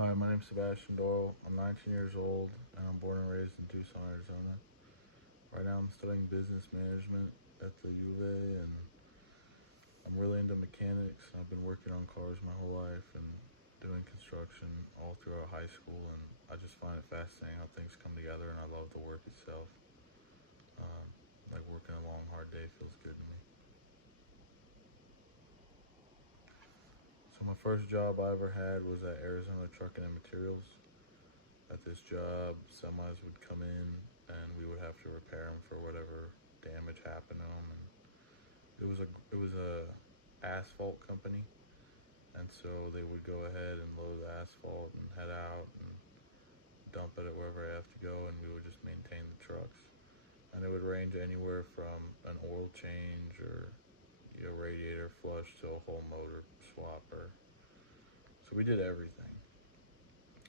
Hi, my name's Sebastian Doyle. I'm 19 years old and I'm born and raised in Tucson, Arizona. Right now I'm studying business management at the U of A and I'm really into mechanics. I've been working on cars my whole life and doing construction all throughout high school, and I just find it fascinating how things come together, and I love the work itself. Um, like working a long, hard day feels good to me. So my first job I ever had was at Arizona Trucking and Materials. At this job, semis would come in and we would have to repair them for whatever damage happened to them. And it was a asphalt company, and so they would go ahead and load the asphalt and head out and dump it at wherever I have to go, and we would just maintain the trucks. And it would range anywhere from an oil change or radiator flush to a whole motor swap. Or so we did everything.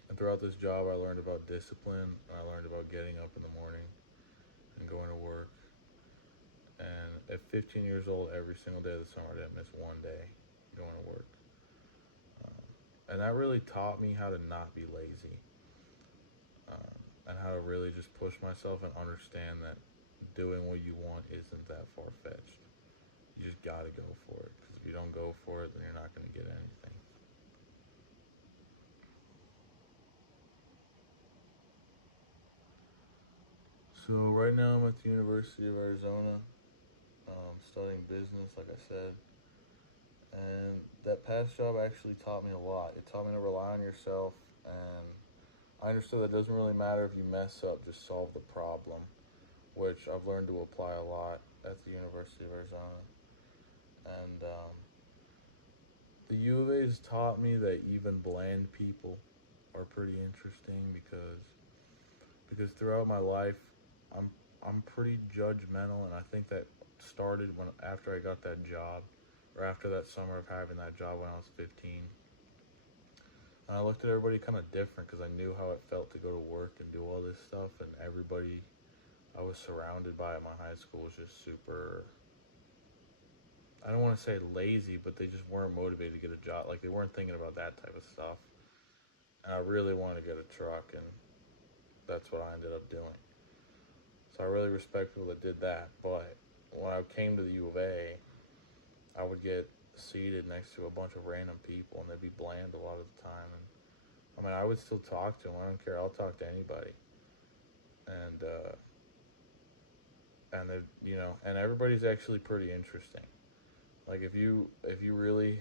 And throughout this job, I learned about discipline. I learned about getting up in the morning and going to work. And at 15 years old, every single day of the summer, I didn't miss one day going to work. Um, and that really taught me how to not be lazy, and how to really just push myself and understand that doing what you want isn't that far fetched. You just got to go for it, because if you don't go for it, then you're not going to get anything. So right now I'm at the University of Arizona, studying business, like I said. And that past job actually taught me a lot. It taught me to rely on yourself, and I understood that it doesn't really matter if you mess up, just solve the problem, which I've learned to apply a lot at the University of Arizona. And the U of A has taught me that even bland people are pretty interesting, because throughout my life, I'm I'm pretty judgmental, and I think that started when after I got that job, or after that summer of having that job when I was 15. And I looked at everybody kind of different because I knew how it felt to go to work and do all this stuff, and everybody I was surrounded by at my high school was just super. I don't want to say lazy, but they just weren't motivated to get a job. Like they weren't thinking about that type of stuff. And I really wanted to get a truck, and that's what I ended up doing. So I really respect people that did that. But when I came to the U of A, I would get seated next to a bunch of random people, and they'd be bland a lot of the time. And I mean, I would still talk to them. I don't care. I'll talk to anybody. And and everybody's actually pretty interesting. Like if you really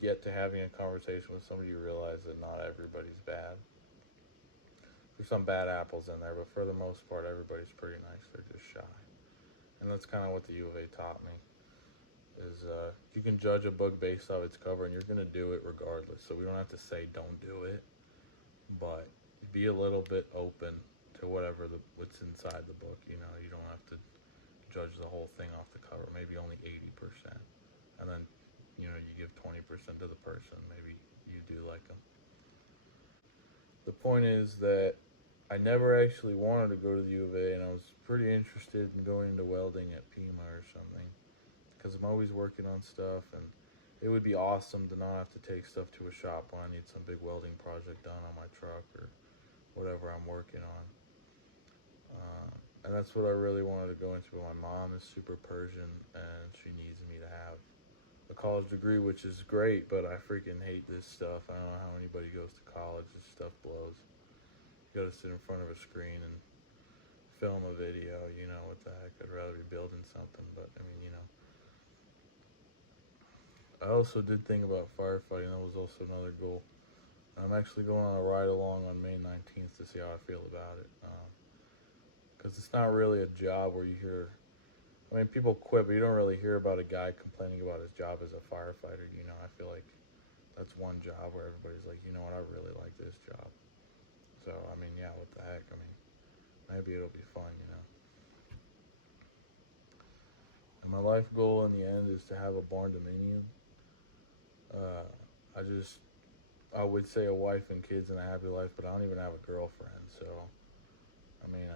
get to having a conversation with somebody, you realize that not everybody's bad. There's some bad apples in there, but for the most part, everybody's pretty nice. They're just shy, and that's kind of what the U of A taught me. Is you can judge a book based off its cover, and you're gonna do it regardless. So we don't have to say don't do it, but be a little bit open to what's inside the book. You don't have to judge the whole thing off the cover. Maybe only 80%, and then you give 20% to the person. Maybe you do like them. The point is that I never actually wanted to go to the U of A, and I was pretty interested in going into welding at Pima or something, because I'm always working on stuff, and it would be awesome to not have to take stuff to a shop when I need some big welding project done on my truck or whatever I'm working on. Uh, and that's what I really wanted to go into. But my mom is super Persian, and she needs me to have a college degree, which is great, but I freaking hate this stuff. I don't know how anybody goes to college. This stuff blows. You gotta sit in front of a screen and film a video. What the heck? I'd rather be building something, but I mean. I also did think about firefighting. That was also another goal. I'm actually going on a ride along on May 19th to see how I feel about it. Because it's not really a job where you hear. I mean, people quit, but you don't really hear about a guy complaining about his job as a firefighter. I feel like that's one job where everybody's like, you know what, I really like this job. So, I mean, yeah, what the heck? I mean, maybe it'll be fun. And my life goal in the end is to have a barn dominium. Uh, I just, I would say a wife and kids and a happy life, but I don't even have a girlfriend. So, I mean,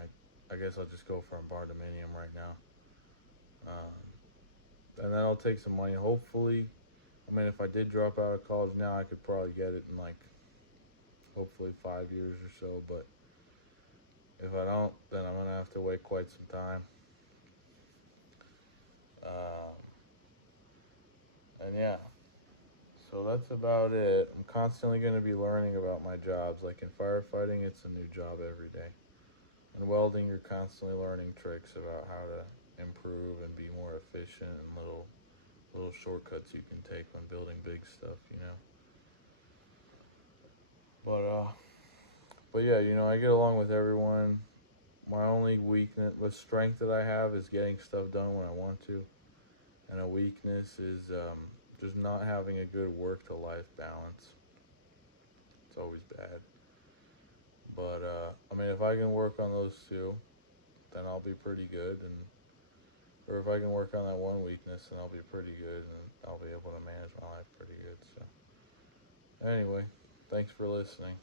I guess I'll just go for a barn dominium right now. Um, and then I'll take some money. Hopefully, I mean, if I did drop out of college now, I could probably get it in like hopefully 5 years or so. But if I don't, then I'm gonna have to wait quite some time. Um, and yeah, so that's about it. I'm constantly going to be learning about my jobs. Like in firefighting, it's a new job every day. In welding, you're constantly learning tricks about how to improve and be more efficient, and little shortcuts you can take when building big stuff, you know. But yeah, I get along with everyone. My only weakness, the strength that I have is getting stuff done when I want to, and a weakness is just not having a good work to life balance. It's always bad. But I mean, if I can work on those two, then I'll be pretty good. And or if I can work on that one weakness, then I'll be pretty good, and I'll be able to manage my life pretty good. So anyway, thanks for listening.